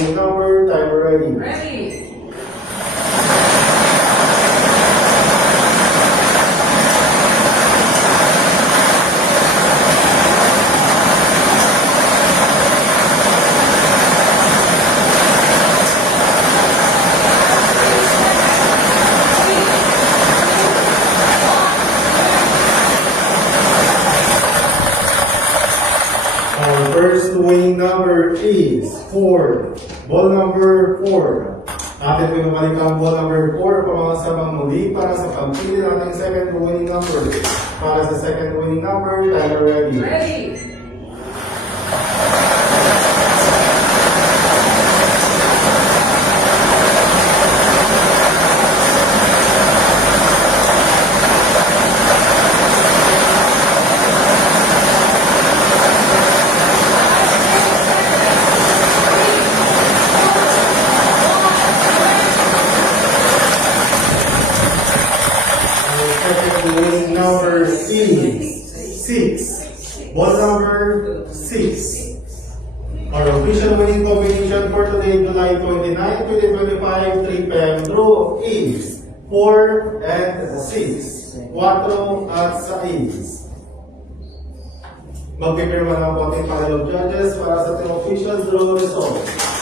winning number. Timer ready. Ready. Our first winning number is 4. Ball number 4. Atin po yung balik ang ball number 4 para mga sabang muli para sa pagpili natin second winning number. Para sa second winning number, timer ready. Ready. Second winning number is 6. Ball number 6. Our official winning combination for today, July 29, 2025, 3 p.m. draw is 4 and 6. 4 at 6. Magpipirma ng konting pangalog judges para sa ating official draw results.